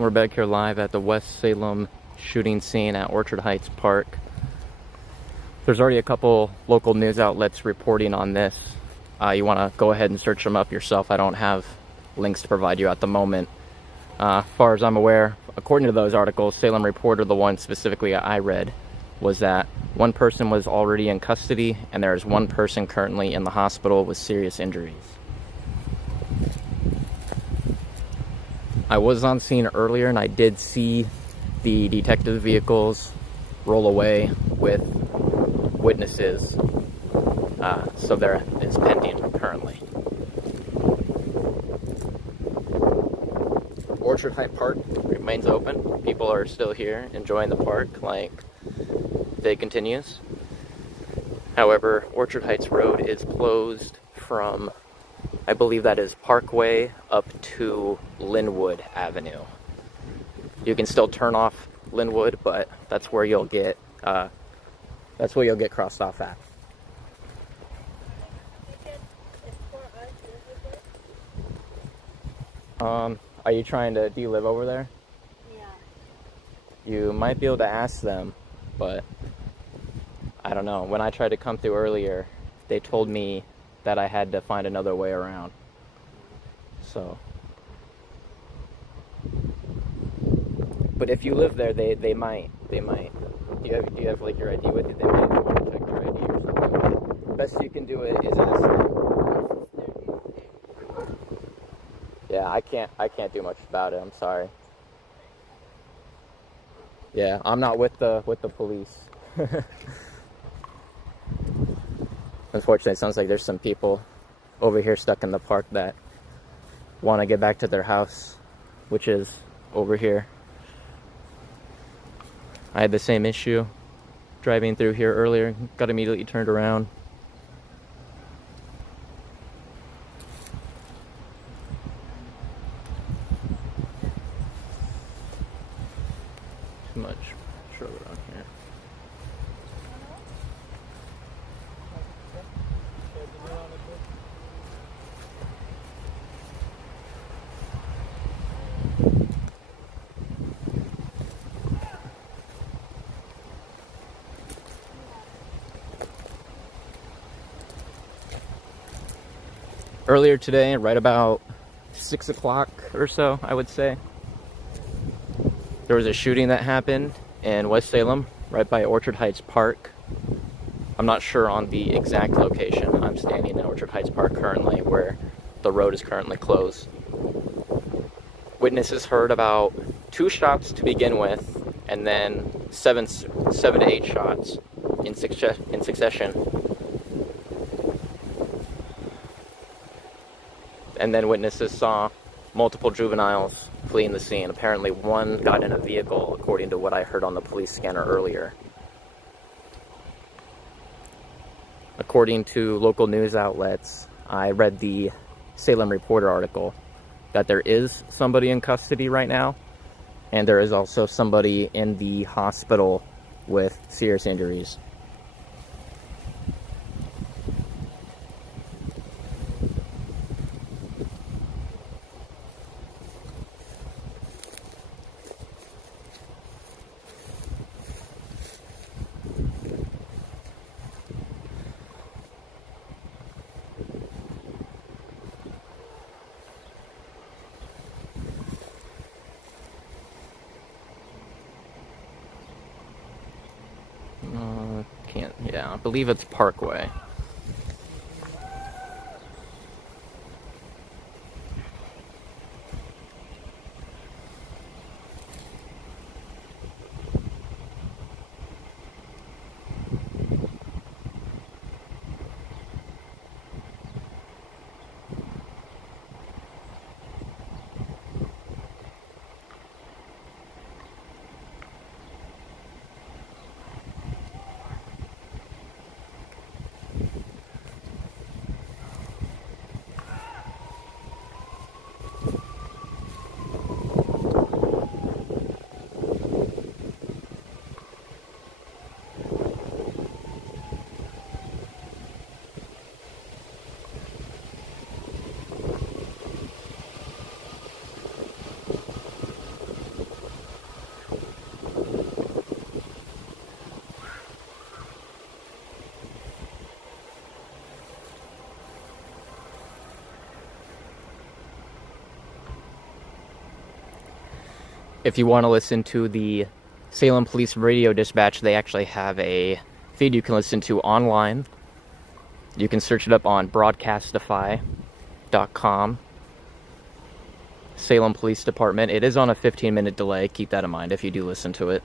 We're back here live at the West Salem shooting scene at Orchard Heights Park. There's already a couple local news outlets reporting on this. You want to go ahead and search them up yourself. I don't have links to provide you at the moment. As far as I'm aware, according to those articles, Salem Reporter, the one specifically I read, was that one person was already in custody and there is one person currently in the hospital with serious injuries. I was on scene earlier and I did see the detective vehicles roll away with witnesses, so there is pending currently. Orchard Heights Park remains open. People are still here enjoying the park like day continues. However, Orchard Heights Road is closed from, I believe that is Parkway up to Linwood Avenue. You can still turn off Linwood, but that's where you'll get crossed off at. Are you trying to, do you live over there? Yeah. You might be able to ask them, but I don't know. When I tried to come through earlier, they told me that I had to find another way around. So, but if you live there, they might. Do you have like your ID with you? They might want to check your ID or something. The best you can do it is ask them. Yeah, I can't do much about it. I'm sorry. Yeah, I'm not with the police. Unfortunately, it sounds like there's some people over here stuck in the park that want to get back to their house, which is over here. I had the same issue driving through here earlier, got immediately turned around. Too much trouble around here. Earlier today, right about 6 o'clock or so, I would say, there was a shooting that happened in West Salem, right by Orchard Heights Park. I'm not sure on the exact location. I'm standing in Orchard Heights Park currently, where the road is currently closed. Witnesses heard about 2 shots to begin with, and then 7 to 8 shots in succession. And then witnesses saw multiple juveniles fleeing the scene. Apparently one got in a vehicle, according to what I heard on the police scanner earlier. According to local news outlets, I read the Salem Reporter article that there is somebody in custody right now, and there is also somebody in the hospital with serious injuries. Yeah, I believe it's Parkway. If you want to listen to the Salem Police Radio Dispatch, they actually have a feed you can listen to online. You can search it up on broadcastify.com. Salem Police Department. It is on a 15-minute delay. Keep that in mind if you do listen to it.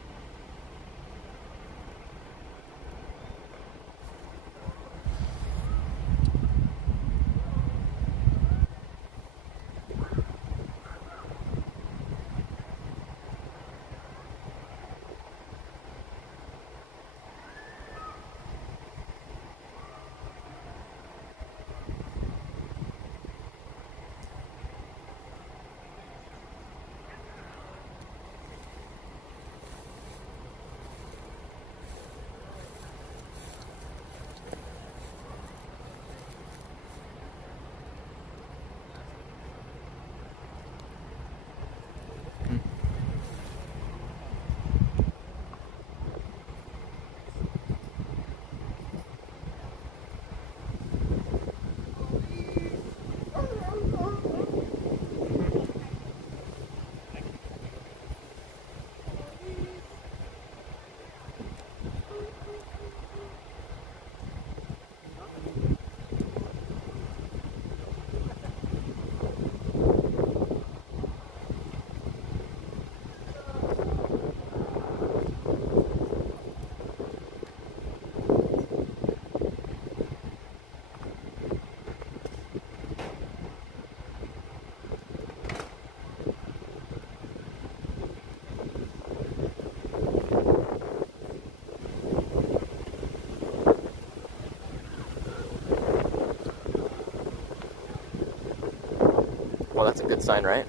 Well, that's a good sign, right?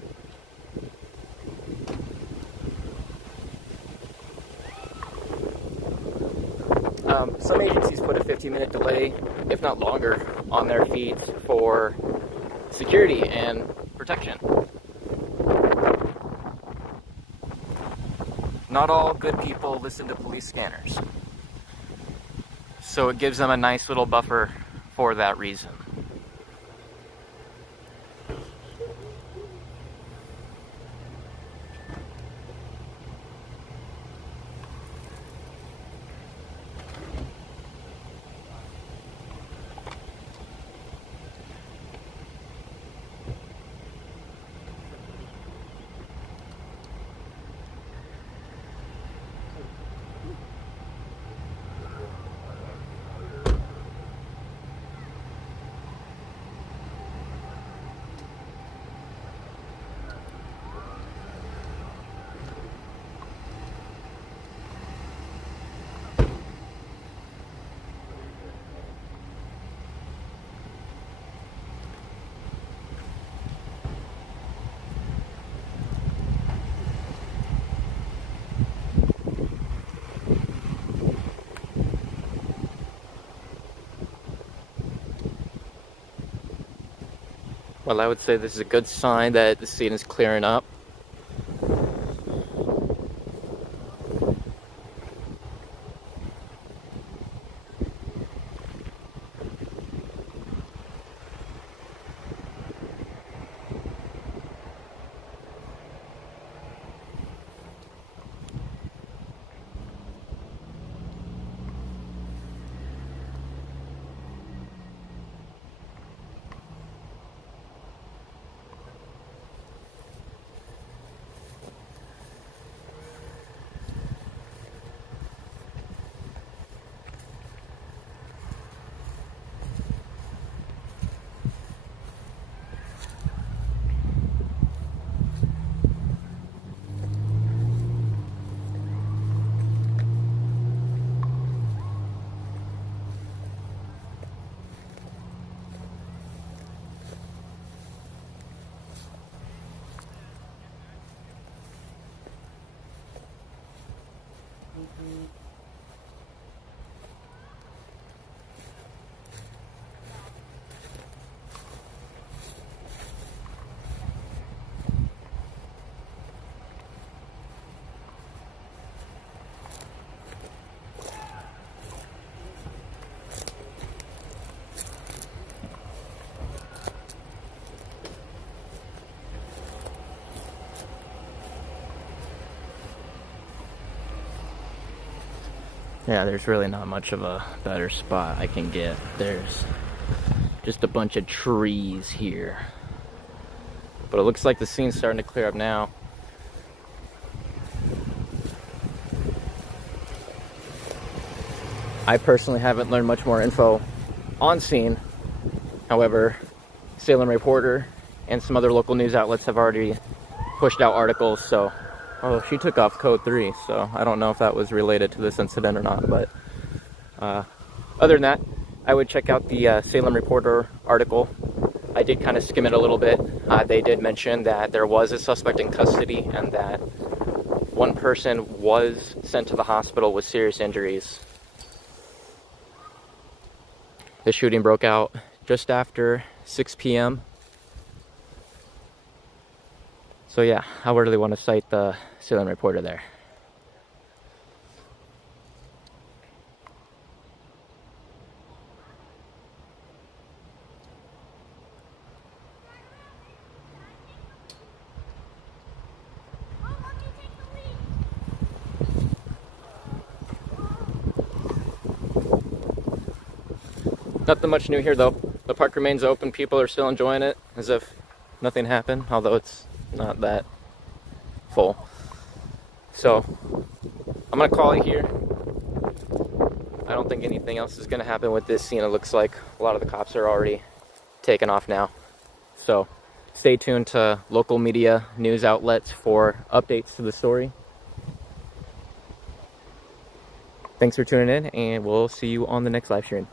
Some agencies put a 15-minute delay, if not longer, on their feeds for security and protection. Not all good people listen to police scanners, so it gives them a nice little buffer for that reason. Well, I would say this is a good sign that the scene is clearing up. Yeah, there's really not much of a better spot I can get. There's just a bunch of trees here. But it looks like the scene's starting to clear up now. I personally haven't learned much more info on scene. However, Salem Reporter and some other local news outlets have already pushed out articles, so... Oh, she took off code 3, so I don't know if that was related to this incident or not, but... other than that, I would check out the Salem Reporter article. I did kind of skim it a little bit. They did mention that there was a suspect in custody and that one person was sent to the hospital with serious injuries. The shooting broke out just after 6 p.m. So yeah, I would really want to cite the Salem Reporter there. Nothing much new here though. The park remains open. People are still enjoying it as if nothing happened, although it's not that full. So I'm gonna call it here. I don't think anything else is gonna happen with this scene. It looks like a lot of the cops are already taken off now. So stay tuned to local media news outlets for updates to the story. Thanks for tuning in, and we'll see you on the next live stream.